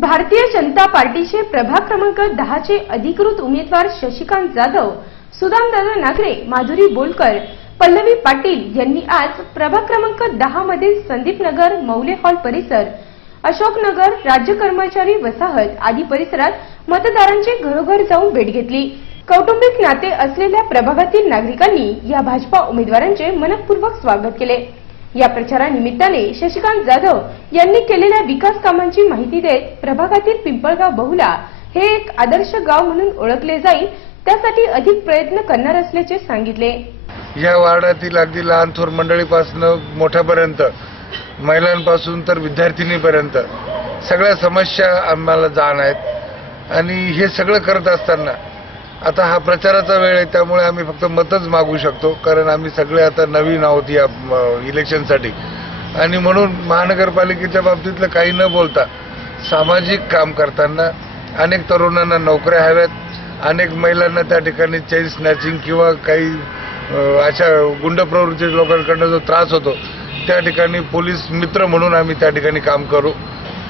भारतीय जनता पार्टीचे प्रभाग क्रमांक दहाचे अधिकृत उमेदवार शशिकांत जाधव सुदामदादा नागरे माधुरी बोलकर पल्लवी पाटील यांनी आज प्रभाग क्रमांक दहा मधील संदीप नगर मौले हॉल परिसर अशोकनगर राज्य कर्मचारी वसाहत आदी परिसरात मतदारांची घरोघर जाऊन भेट घेतली. कौटुंबिक नाते असलेल्या प्रभागातील नागरिकांनी या भाजपा उमेदवारांचे मनपूर्वक स्वागत केले. या प्रचारानिमित्ताने शशिकांत जाधव यांनी केलेल्या विकास कामांची माहिती देत प्रभागातील पिंपळगाव बहुला हे एक आदर्श गाव म्हणून ओळखले जाईल त्यासाठी अधिक प्रयत्न करणार असल्याचे सांगितले. या वार्डातील अगदी लहान थोर मंडळीपासून मोठ्यापर्यंत महिलांपासून तर विद्यार्थिनीपर्यंत सगळ्या समस्या आम्हाला जाण आहेत. आणि हे सगळं करत असताना आता हा प्रचाराचा वेळ आहे त्यामुळे आम्ही फक्त मतच मागू शकतो कारण आम्ही सगळे आता नवीन आहोत या इलेक्शनसाठी. आणि म्हणून महानगरपालिकेच्या बाबतीतलं काही न बोलता सामाजिक काम करताना अनेक तरुणांना नोकऱ्या हव्यात अनेक महिलांना त्या ठिकाणी चेन स्नॅचिंग किंवा काही अशा गुंड प्रवृत्ती लोकांकडनं जो त्रास होतो त्या ठिकाणी पोलीस मित्र म्हणून आम्ही त्या ठिकाणी काम करू.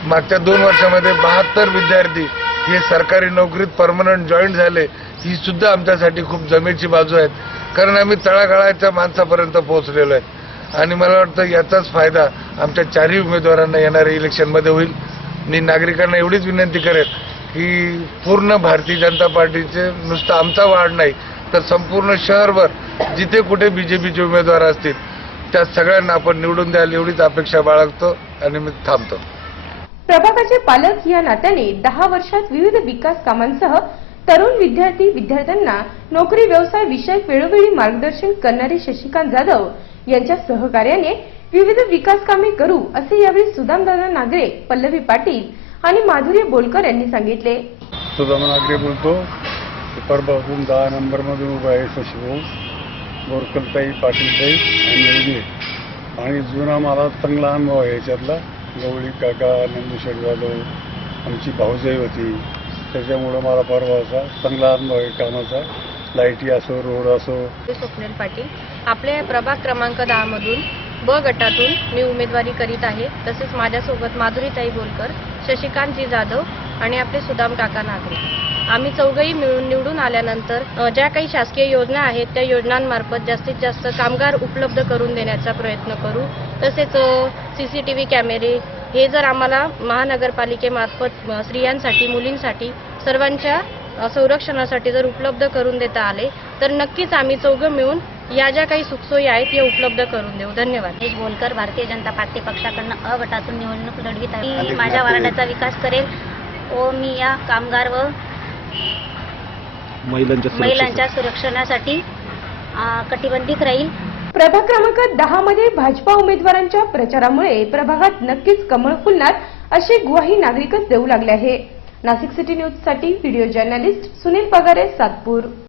मागच्या दोन वर्षामध्ये बहात्तर विद्यार्थी हे सरकारी नोकरीत परमनंट जॉईन झाले. ही सुद्धा आमच्यासाठी खूप जमेची बाजू आहेत. कारण आम्ही तळागाळाच्या माणसापर्यंत पोहोचलेलो आहे आणि मला वाटतं याचाच फायदा आमच्या चारही उमेदवारांना येणाऱ्या इलेक्शनमध्ये होईल. मी नागरिकांना एवढीच विनंती करेन की पूर्ण भारतीय जनता पार्टीचे नुसतं आमचा वाढ नाही तर संपूर्ण शहरभर जिथे कुठे बीजेपीचे उमेदवार असतील त्या सगळ्यांना आपण निवडून द्याल एवढीच अपेक्षा बाळगतो आणि मी थांबतो. प्रभागाचे पालक या नात्याने दहा वर्षात विविध विकास कामांसह तरुण विद्यार्थी विद्यार्थ्यांना नोकरी व्यवसाय विषयक वेळोवेळी मार्गदर्शन करणारे शशिकांत जाधव यांच्या सहकार्याने विविध विकास कामे करू असे यावेळी सुदामदादा नागरे पल्लवी पाटील आणि माधुरी बोलकर यांनी सांगितले. सुदाम नागरे बोलतो. परभातून दहा नंबरमधून उभा आहे शशिभाऊ. बोरकरताई पाटीलताई आणि आणि जुना मला चांगला अनुभव आहे याच्यातला. गवळी काका नंदुशेठ जाधव आमची भाऊजाई होती. त्याच्यामुळं मला परवाचा चांगला अनुभव आहे कामाचा. लाईटी असो रोड असो. स्वप्नील पाटील. आपल्या प्रभाग क्रमांक दहा मधून ब गटातून मी उमेदवारी करीत आहे. तसेच माझ्यासोबत माधुरीताई बोलकर शशिकांतजी जाधव आणि आपले सुदाम काका नागरे. आम्ही चौघही मिळून निवडून आल्यानंतर ज्या काही शासकीय योजना आहेत त्या योजनांमार्फत जास्तीत जास्त कामगार उपलब्ध करून देण्याचा प्रयत्न करू. तसेच सी सी टी व्ही कॅमेरे हे जर आम्हाला महानगरपालिकेमार्फत स्त्रियांसाठी मुलींसाठी सर्वांच्या संरक्षणासाठी जर उपलब्ध करून देता आले तर नक्कीच आम्ही चौघं मिळून या ज्या काही सुखसोयी आहेत या उपलब्ध करून देऊ. धन्यवाद. महेश बोलकर भारतीय जनता पार्टी पक्षाकडनं अ गटातून निवडणूक लढवित आहे. माझ्या वार्डाचा विकास करेल. व मी या कामगार व महिलांच्या महिलांच्या सुरक्षणासाठी कटिबंधित राहील. प्रभाग क्रमांक दहा मध्ये भाजपा उमेदवारांच्या प्रचारामुळे प्रभागात नक्कीच कमळ फुलणार अशी ग्वाही नागरिकच देऊ लागले आहे. नाशिक सिटी न्यूजसाठी व्हिडिओ जर्नलिस्ट सुनील पगारे सातपूर.